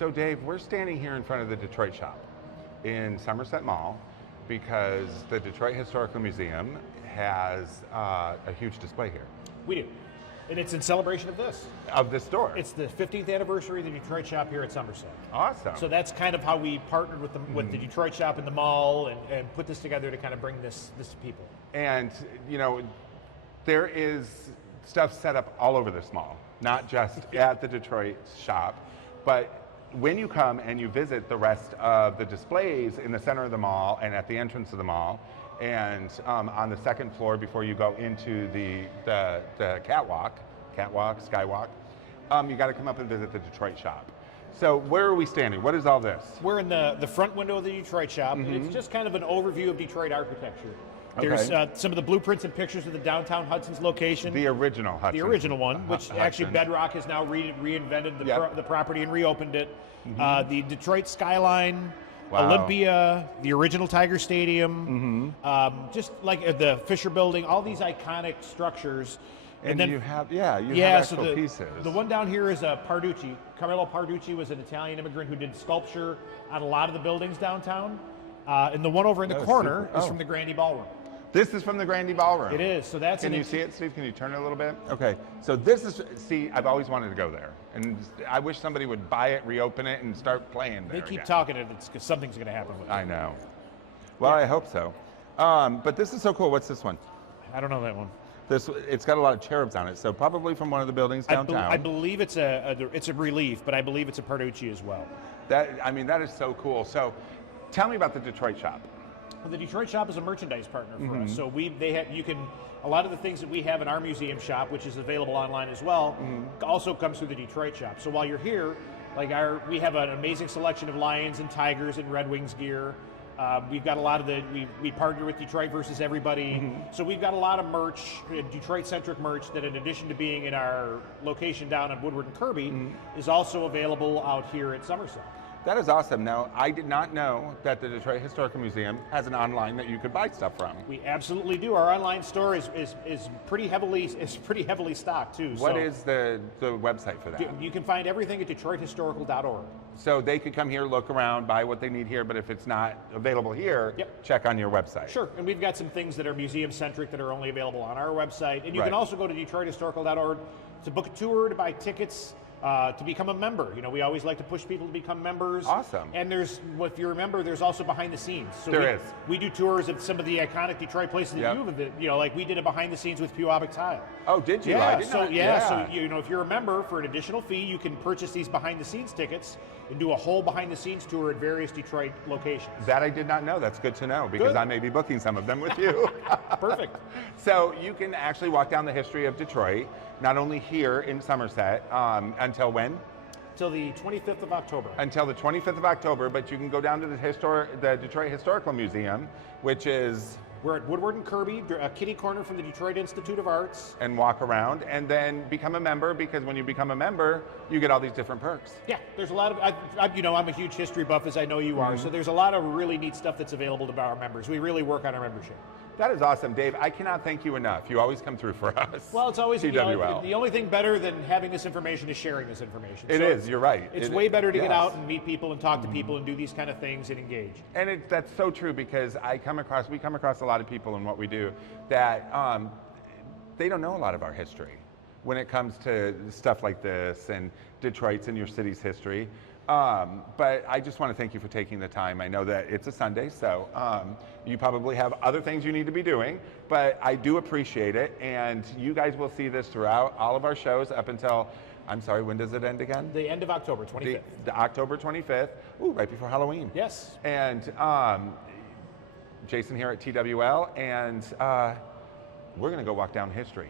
So Dave, we're standing here in front of the Detroit Shoppe in Somerset Mall because the Detroit Historical Museum has a huge display here. We do. And it's in celebration of this. Of this store. It's the 15th anniversary of the Detroit Shoppe here at Somerset. Awesome. So that's kind of how we partnered with the Detroit Shoppe in the mall and put this together to kind of bring this to people. And, you know, there is stuff set up all over this mall, not just at the Detroit Shoppe, but when you come and you visit the rest of the displays in the center of the mall and at the entrance of the mall, and on the second floor before you go into the skywalk, you got to come up and visit the Detroit Shoppe. So where are we standing? What is all this? We're in the front window of the Detroit Shoppe. It's just kind of an overview of Detroit architecture. There's some of the blueprints and pictures of the downtown Hudson's location. The original Hudson. The original one, which actually Bedrock has now reinvented the property and reopened it. The Detroit skyline, Olympia, the original Tiger Stadium, just like the Fisher Building, all these iconic structures. And then you have actual pieces. The one down here is Parducci. Carmelo Parducci was an Italian immigrant who did sculpture on a lot of the buildings downtown. And the one over in the corner is from the Grandy Ballroom. This is from the Grandy Ballroom. It is. So that's. Can you see it, Steve? Can you turn it a little bit? Okay. So this is. See, I've always wanted to go there, and I wish somebody would buy it, reopen it, and start playing there. They keep talking it. It's because something's going to happen with it. I know. Well, I hope so. But this is so cool. What's this one? I don't know that one. It's got a lot of cherubs on it, so probably from one of the buildings downtown. I believe it's a relief, but I believe it's a Parducci as well. That is so cool. So, tell me about the Detroit Shoppe. Well, the Detroit Shoppe is a merchandise partner for us. So a lot of the things that we have in our museum shop, which is available online as well, also comes through the Detroit Shoppe. So while you're here, we have an amazing selection of Lions and Tigers and Red Wings gear. We've got a lot of we partner with Detroit versus everybody. So we've got a lot of merch, Detroit-centric merch, that in addition to being in our location down on Woodward and Kirby, is also available out here at Somerset. That is awesome. Now, I did not know that the Detroit Historical Museum has an online that you could buy stuff from. We absolutely do. Our online store is pretty heavily stocked too. What is the website for that? You can find everything at DetroitHistorical.org. So they could come here, look around, buy what they need here, but if it's not available here, check on your website. Sure, and we've got some things that are museum-centric that are only available on our website. And you can also go to DetroitHistorical.org to book a tour, to buy tickets, to become a member. You know, we always like to push people to become members. Awesome. And if you remember, there's also behind the scenes. So there is. We do tours of some of the iconic Detroit places that you've visited. You know, like we did a behind the scenes with Pewabic Tile. Oh, did you? Yeah. I did not. So you know, if you're a member, for an additional fee, you can purchase these behind the scenes tickets and do a whole behind the scenes tour at various Detroit locations. That I did not know. That's good to know because I may be booking some of them with you. Perfect. So you can actually walk down the history of Detroit, not only here in Somerset, until when? Until the 25th of October. Until the 25th of October, but you can go down to the Detroit Historical Museum, which is... We're at Woodward and Kirby, a kitty corner from the Detroit Institute of Arts. And walk around, and then become a member, because when you become a member, you get all these different perks. Yeah, there's a lot of, I'm a huge history buff, as I know you are, so there's a lot of really neat stuff that's available to our members. We really work on our membership. That is awesome, Dave. I cannot thank you enough. You always come through for us. Well, it's always TWL. The only thing better than having this information is sharing this information. It is. You're right. It's way better to get out and meet people and talk to people and do these kind of things and engage. And that's so true because we come across a lot of people in what we do that they don't know a lot of our history when it comes to stuff like this and Detroit's and your city's history. But I just want to thank you for taking the time. I know that it's a Sunday, so you probably have other things you need to be doing, but I do appreciate it. And you guys will see this throughout all of our shows up until, I'm sorry, when does it end again? The end of October, 25th. The October 25th. Ooh, right before Halloween. Yes. And Jason here at TWL, and we're going to go walk down history.